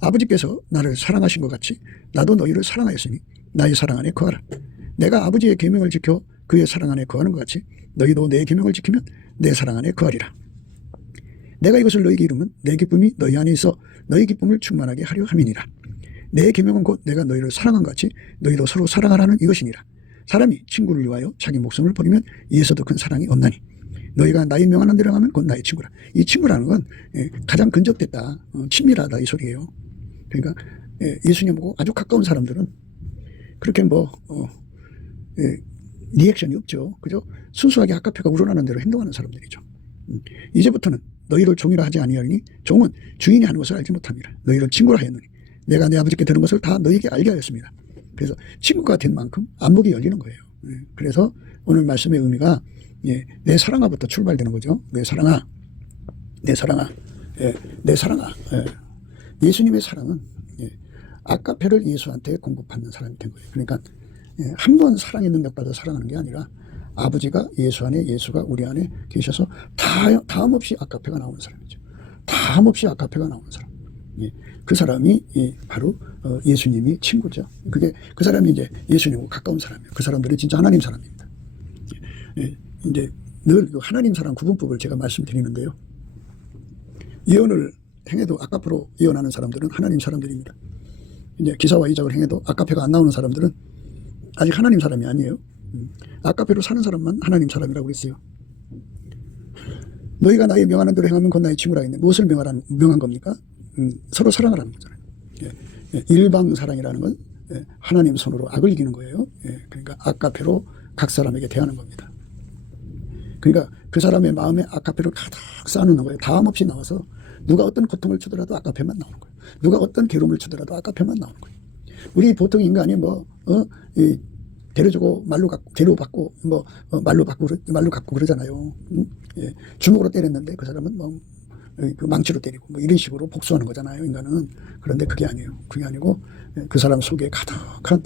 아버지께서 나를 사랑하신 것 같이 나도 너희를 사랑하였으니 나의 사랑 안에 거하라. 내가 아버지의 계명을 지켜 그의 사랑 안에 거하는 것 같이 너희도 내 계명을 지키면 내 사랑 안에 거하리라. 내가 이것을 너희에게 이루면 내 기쁨이 너희 안에 있어 너희 기쁨을 충만하게 하려 함이니라. 내 계명은 곧 내가 너희를 사랑한 것 같이 너희도 서로 사랑하라는 이것이니라. 사람이 친구를 위하여 자기 목숨을 버리면 이에서도 큰 사랑이 없나니 너희가 나의 명하는 대로 하면 곧 나의 친구라. 이 친구라는 건 가장 근접됐다, 친밀하다 이 소리예요. 그러니까 예수님하고 아주 가까운 사람들은 그렇게 리액션이 없죠. 그죠? 순수하게 아카페가 우러나는 대로 행동하는 사람들이죠. 이제부터는 너희를 종이라 하지 아니하리니 종은 주인이 하는 것을 알지 못합니다. 너희를 친구라 하였느니 내가 내 아버지께 들은 것을 다 너희에게 알게 하였습니다. 그래서 친구가 된 만큼 안목이 열리는 거예요. 그래서 오늘 말씀의 의미가 내 사랑아부터 출발되는 거죠. 내 사랑아, 내 사랑아, 내 사랑아. 예수님의 사랑은 아카페를 예수한테 공급받는 사람이 된 거예요. 그러니까 한 번 사랑의 능력 받아 사랑하는 게 아니라 아버지가 예수 안에, 예수가 우리 안에 계셔서 다음 없이 아카페가 나오는 사람이죠. 다음 없이 아카페가 나오는 사람. 그 사람이 바로 예수님이 친구죠. 그 사람이 이제 예수님하고 가까운 사람이에요. 그 사람들이 진짜 하나님 사람입니다. 이제 늘 하나님 사람 구분법을 제가 말씀드리는데요. 예언을 행해도 아카페로 예언하는 사람들은 하나님 사람들입니다. 이제 기사와 이적을 행해도 아카페가 안 나오는 사람들은 아직 하나님 사람이 아니에요. 아카페로 사는 사람만 하나님 사람이라고 그랬어요. 너희가 나의 명하는 대로 행하면 곧 나의 친구라 했는데 무엇을 명한 겁니까? 서로 사랑하라는 거잖아요. 일방 사랑이라는 건 하나님 손으로 악을 이기는 거예요. 그러니까 아카페로 각 사람에게 대하는 겁니다. 그러니까 그 사람의 마음에 아카페를 가득 쌓아놓는 거예요. 다음 없이 나와서 누가 어떤 고통을 주더라도 아카페만 나오는 거예요. 누가 어떤 괴로움을 주더라도 아카페만 나오는 거예요. 우리 보통 인간이 데려주고 데려받고 말로 갖고 그러잖아요. 주먹으로 때렸는데 그 사람은 그 망치로 때리고 이런 식으로 복수하는 거잖아요. 인간은. 그런데 그게 아니에요. 그게 아니고 그 사람 속에 가득한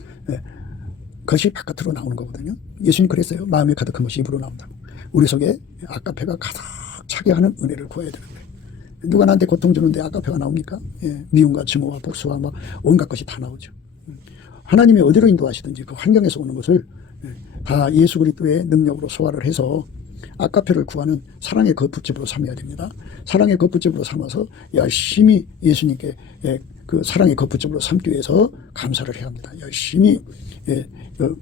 것이 바깥으로 나오는 거거든요. 예수님 그랬어요. 마음에 가득한 것이 입으로 나온다고. 우리 속에 아카페가 가득 차게 하는 은혜를 구해야 되는 거예요. 누가 나한테 고통 주는데 아카페가 나옵니까? 미움과 증오와 복수와 온갖 것이 다 나오죠. 하나님이 어디로 인도하시든지 그 환경에서 오는 것을 다 예수 그리스도의 능력으로 소화를 해서 아카페를 구하는 사랑의 거푸집으로 삼아야 됩니다. 사랑의 거푸집으로 삼아서 열심히 예수님께 그 사랑의 거푸집으로 삼기 위해서 감사를 해야 합니다. 열심히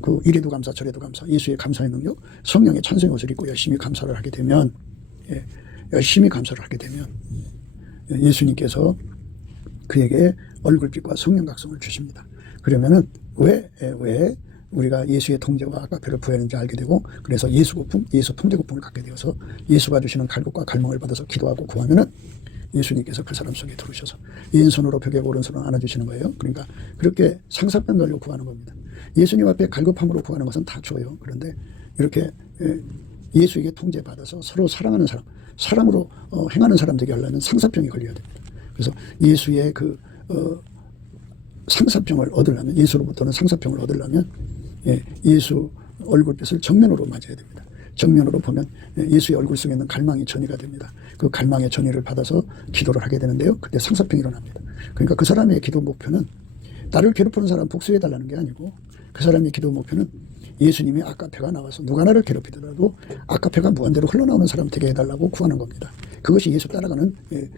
그 이래도 감사 저래도 감사, 예수의 감사의 능력, 성령의 찬송의 옷을 입고 열심히 감사를 하게 되면 열심히 감사를 하게 되면 예수님께서 그에게 얼굴빛과 성령 각성을 주십니다. 그러면은 왜 우리가 예수의 통제와 아카페를 구하는지 알게 되고, 그래서 예수 통제고품을 갖게 되어서 예수가 주시는 갈급과 갈망을 받아서 기도하고 구하면은 예수님께서 그 사람 속에 들어오셔서 왼손으로 벽에 오른손으로 안아주시는 거예요. 그러니까 그렇게 상사병 걸려 구하는 겁니다. 예수님 앞에 갈급함으로 구하는 것은 다 줘요. 그런데 이렇게 예수에게 통제받아서 서로 사랑하는 사람, 사랑으로 행하는 사람들에게 하려면 상사병이 걸려야 됩니다. 그래서 예수의 그 상사병을 얻으려면, 예수로부터는 상사병을 얻으려면 예수 얼굴빛을 정면으로 맞아야 됩니다. 정면으로 보면 예수의 얼굴 속에 있는 갈망이 전이가 됩니다. 그 갈망의 전이를 받아서 기도를 하게 되는데요. 그때 상사병이 일어납니다. 그러니까 그 사람의 기도 목표는 나를 괴롭히는 사람 복수해달라는 게 아니고, 그 사람의 기도 목표는 예수님의 아까페가 나와서 누가 나를 괴롭히더라도 아까페가 무한대로 흘러나오는 사람 되게 해달라고 구하는 겁니다. 그것이 예수 따라가는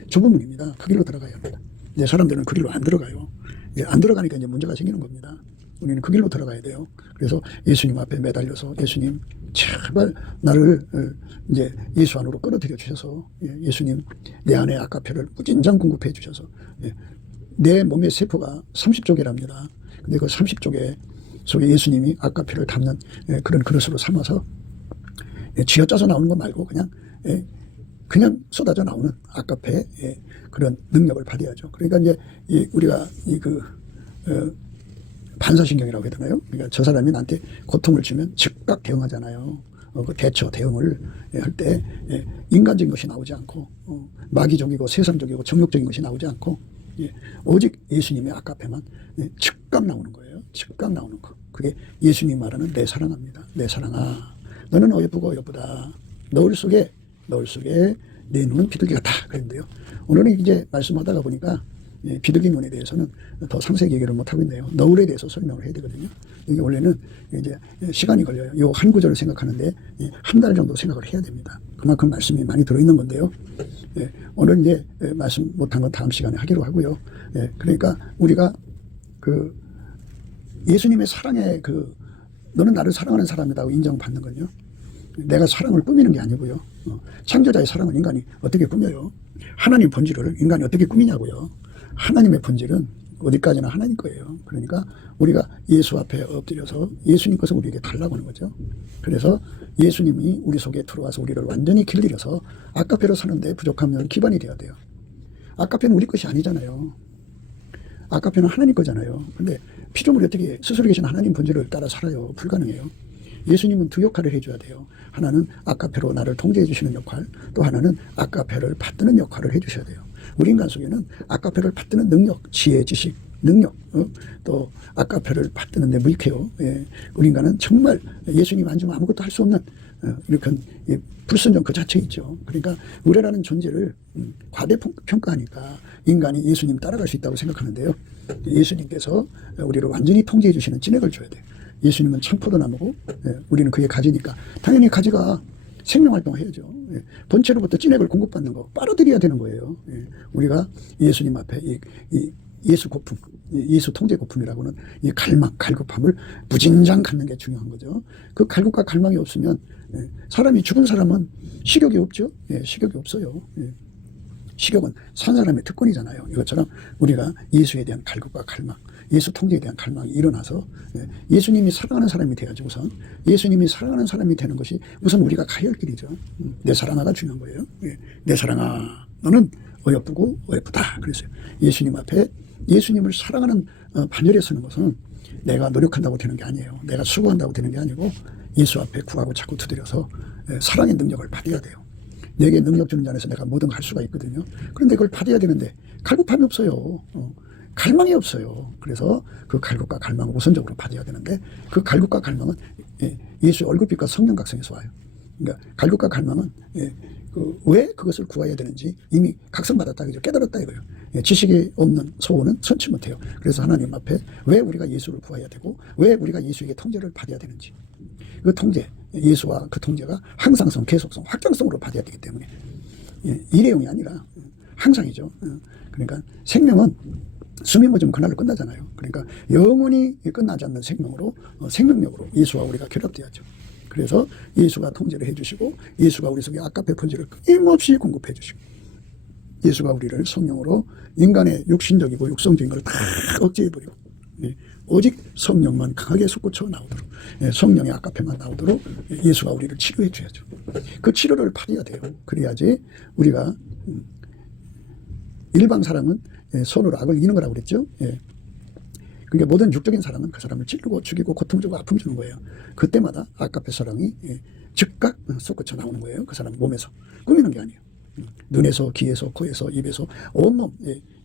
주문입니다. 그 길로 들어가야 합니다. 이제 사람들은 그 길로 안 들어가요. 안 들어가니까 이제 문제가 생기는 겁니다. 우리는 그 길로 들어가야 돼요. 그래서 예수님 앞에 매달려서 예수님 제발 나를 이제 예수 안으로 끌어들여 주셔서 예수님 내 안에 아까페를 무진장 공급해 주셔서 내 몸의 세포가 30쪽이랍니다. 근데 그 30쪽에 속에 예수님이 아까페를 담는 그런 그릇으로 삼아서 쥐어짜서 나오는 거 말고 그냥 쏟아져 나오는 아까페의 그런 능력을 받아야죠. 그러니까 이제 우리가 반사신경이라고 해야 되나요? 그러니까 저 사람이 나한테 고통을 주면 즉각 대응하잖아요. 그 대응을 할 때 인간적인 것이 나오지 않고 마귀적이고 세상적이고 정욕적인 것이 나오지 않고 오직 예수님의 아까페만 즉각 나오는 거예요. 즉각 나오는 거. 그게 예수님 말하는 내 사랑합니다. 내 사랑아, 너는 어여쁘고 어여쁘다. 너울 속에 내 눈은 비둘기 같다. 그랬는데요. 오늘은 이제 말씀하다가 보니까 비둘기 눈에 대해서는 더 상세히 얘기를 못하고 있네요. 너울에 대해서 설명을 해야 되거든요. 이게 원래는 이제 시간이 걸려요. 요 한 구절을 생각하는데 한 달 정도 생각을 해야 됩니다. 그만큼 말씀이 많이 들어있는 건데요. 오늘 이제 말씀 못한 건 다음 시간에 하기로 하고요. 그러니까 우리가 예수님의 사랑에 너는 나를 사랑하는 사람이라고 인정받는 건요. 내가 사랑을 꾸미는 게 아니고요. 창조자의 사랑은 인간이 어떻게 꾸며요? 하나님 본질을 인간이 어떻게 꾸미냐고요. 하나님의 본질은 어디까지나 하나님 거예요. 그러니까 우리가 예수 앞에 엎드려서 예수님 것을 우리에게 달라고 하는 거죠. 그래서 예수님이 우리 속에 들어와서 우리를 완전히 길들여서 아까페로 사는데 부족하면 기반이 돼야 돼요. 아까페는 우리 것이 아니잖아요. 아까페는 하나님 거잖아요. 근데 피조물이 어떻게 스스로 계신 하나님 본질을 따라 살아요? 불가능해요. 예수님은 두 역할을 해줘야 돼요. 하나는 아까페로 나를 통제해 주시는 역할, 또 하나는 아까페를 받드는 역할을 해주셔야 돼요. 우리 인간 속에는 아까페를 받드는 능력, 지혜, 지식, 능력, 또 아까페를 받드는 데 무익해요. 우리 인간은 정말 예수님 안 주면 아무것도 할 수 없는 이렇게 불순종 그 자체 있죠. 그러니까 의뢰라는 존재를 과대평가하니까 인간이 예수님 따라갈 수 있다고 생각하는데요. 예수님께서 우리를 완전히 통제해 주시는 진액을 줘야 돼요. 예수님은 참포도나무고 우리는 그의 가지니까 당연히 가지가 생명활동을 해야죠. 본체로부터 진액을 공급받는 거 빨아들여야 되는 거예요. 우리가 예수님 앞에 예수 고품, 예수 통제 고품이라고는 이 갈급함을 무진장 갖는 게 중요한 거죠. 그 갈급과 갈망이 없으면 사람이 죽은 사람은 식욕이 없죠. 식욕이 없어요. 식욕은 산 사람의 특권이잖아요. 이것처럼 우리가 예수에 대한 갈급과 갈망, 예수 통제에 대한 갈망이 일어나서 예수님이 사랑하는 사람이 돼야지 우선 예수님이 사랑하는 사람이 되는 것이 우선 우리가 가야 할 길이죠. 내 사랑아가 중요한 거예요. 내 사랑아, 너는 어여쁘고 어여쁘다. 그랬어요. 예수님 앞에 예수님을 사랑하는 반열에 서는 것은 내가 노력한다고 되는 게 아니에요. 내가 수고한다고 되는 게 아니고 예수 앞에 구하고 자꾸 두드려서 사랑의 능력을 받아야 돼요. 내게 능력 주는 자에서 내가 뭐든 할 수가 있거든요. 그런데 그걸 받아야 되는데 갈급함이 없어요. 갈망이 없어요. 그래서 그 갈급과 갈망을 우선적으로 받아야 되는데 그 갈급과 갈망은 예수의 얼굴빛과 성령 각성에서 와요. 그러니까 갈급과 갈망은 왜 그것을 구해야 되는지 이미 각성받았다, 그죠? 깨달았다 이거예요. 지식이 없는 소원은 선치 못해요. 그래서 하나님 앞에 왜 우리가 예수를 구해야 되고 왜 우리가 예수에게 통제를 받아야 되는지, 그 통제, 예수와 그 통제가 항상성, 계속성, 확장성으로 받아야 되기 때문에 일회용이 아니라 항상이죠. 그러니까 생명은 숨이 멎으면 그날로 끝나잖아요. 그러니까 영원히 끝나지 않는 생명으로, 생명력으로 예수와 우리가 결합돼야죠. 그래서 예수가 통제를 해주시고 예수가 우리 속에 아까페 본질을 끊임없이 공급해 주시고 예수가 우리를 성령으로 인간의 육신적이고 육성적인 걸 다 억제해버리고 오직 성령만 강하게 솟구쳐 나오도록, 성령의 아까페만 나오도록 예수가 우리를 치료해 줘야죠. 그 치료를 받아야 돼요. 그래야지 우리가 일반 사람은 손으로 악을 이기는 거라고 그랬죠. 그러니까 모든 육적인 사람은 그 사람을 찌르고 죽이고 고통 주고 아픔 주는 거예요. 그때마다 아까페 사랑이 즉각 솟구쳐 나오는 거예요. 그 사람 몸에서. 꾸미는 게 아니에요. 눈에서, 귀에서, 코에서, 입에서 온몸,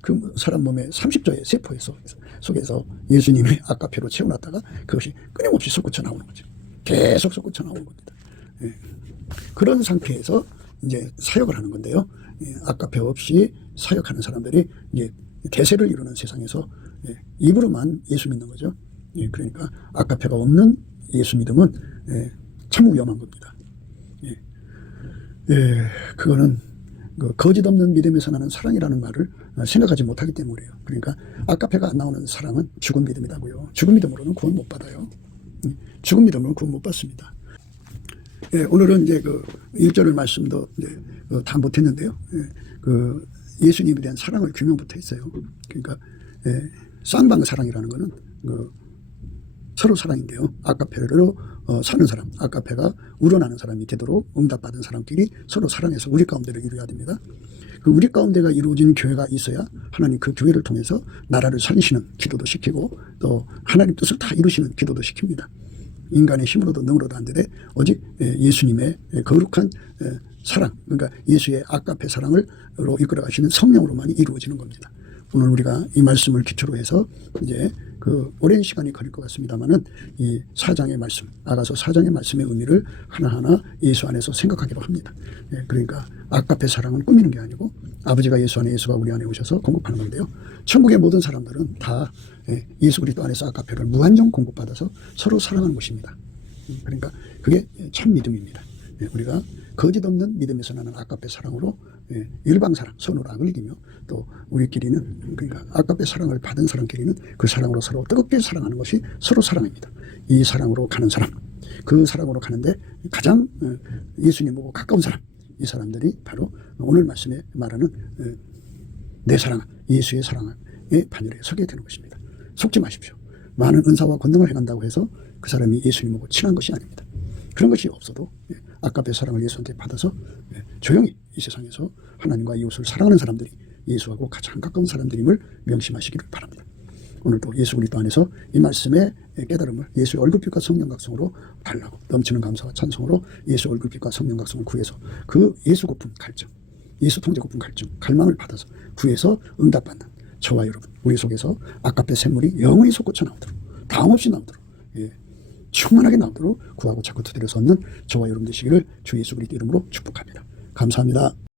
그 사람 몸의 30조의 세포에서 속에서 예수님이 아까페로 채워놨다가 그것이 끊임없이 솟구쳐 나오는 거죠. 계속 솟구쳐 나오는 겁니다. 그런 상태에서 이제 사역을 하는 건데요. 아까페 없이 사역하는 사람들이 이제 대세를 이루는 세상에서 입으로만 예수 믿는 거죠. 그러니까 아까페가 없는 예수 믿음은 참 위험한 겁니다. 그거는 그 거짓 없는 믿음에서 나는 사랑이라는 말을 생각하지 못하기 때문이에요. 그러니까 아까페가 안 나오는 사랑은 죽은 믿음이라고요. 죽은 믿음으로는 구원 못 받아요. 죽은 믿음으로는 구원 못 받습니다. 오늘은 이제 그 1절 말씀도 이제 다 못했는데요. 그 예수님에 대한 사랑을 규명부터 했어요. 그러니까 쌍방 사랑이라는 거는 그 서로 사랑인데요. 아까페로 사는 사람, 아까페가 우러나는 사람이 되도록 응답받은 사람끼리 서로 사랑해서 우리 가운데를 이루어야 됩니다. 그 우리 가운데가 이루어진 교회가 있어야 하나님 그 교회를 통해서 나라를 살리시는 기도도 시키고 또 하나님 뜻을 다 이루시는 기도도 시킵니다. 인간의 힘으로도 능으로도 안 되되 오직 예수님의 거룩한 사랑, 그러니까 예수의 아까페 사랑으로 이끌어 가시는 성령으로만이 이루어지는 겁니다. 오늘 우리가 이 말씀을 기초로 해서 이제 그 오랜 시간이 걸릴 것 같습니다만은 이 4장의 말씀, 아가서 4장의 말씀의 의미를 하나하나 예수 안에서 생각하기로 합니다. 그러니까 아까페 사랑은 꾸미는 게 아니고 아버지가 예수 안에, 예수가 우리 안에 오셔서 공급하는 건데요. 천국의 모든 사람들은 다 예수 그리스도 안에서 아까페를 무한정 공급받아서 서로 사랑하는 것입니다. 그러니까 그게 참 믿음입니다. 우리가 거짓 없는 믿음에서 나는 아까페 사랑으로 일방 사랑, 선으로 악을 이기며 또 우리끼리는 그러니까 아까페 사랑을 받은 사람끼리는 그 사랑으로 서로 뜨겁게 사랑하는 것이 서로 사랑입니다. 이 사랑으로 가는 사람, 그 사랑으로 가는데 가장 예수님하고 가까운 사람, 이 사람들이 바로 오늘 말씀에 말하는 내 사랑, 예수의 사랑의 반열에 서게 되는 것입니다. 속지 마십시오. 많은 은사와 권능을 행한다고 해서 그 사람이 예수님하고 친한 것이 아닙니다. 그런 것이 없어도 아까페 사랑을 예수한테 받아서 조용히 이 세상에서 하나님과 이웃을 사랑하는 사람들이 예수하고 가장 가까운 사람들임을 명심하시기를 바랍니다. 오늘도 예수 그리스도 안에서 이 말씀의 깨달음을 예수의 얼굴빛과 성령 각성으로 달라고 넘치는 감사와 찬송으로 예수 얼굴빛과 성령 각성을 구해서 그 예수 고픈 갈증, 예수 통제 고픈 갈증, 갈망을 받아서 구해서 응답받는 저와 여러분, 우리 속에서 아까페 샘물이 영원히 솟구쳐 나오도록 다음 없이 나오도록 충만하게 나오도록 구하고 자꾸 두드려서 얻는 저와 여러분 되시기를 주 예수 그리스도 이름으로 축복합니다. 감사합니다.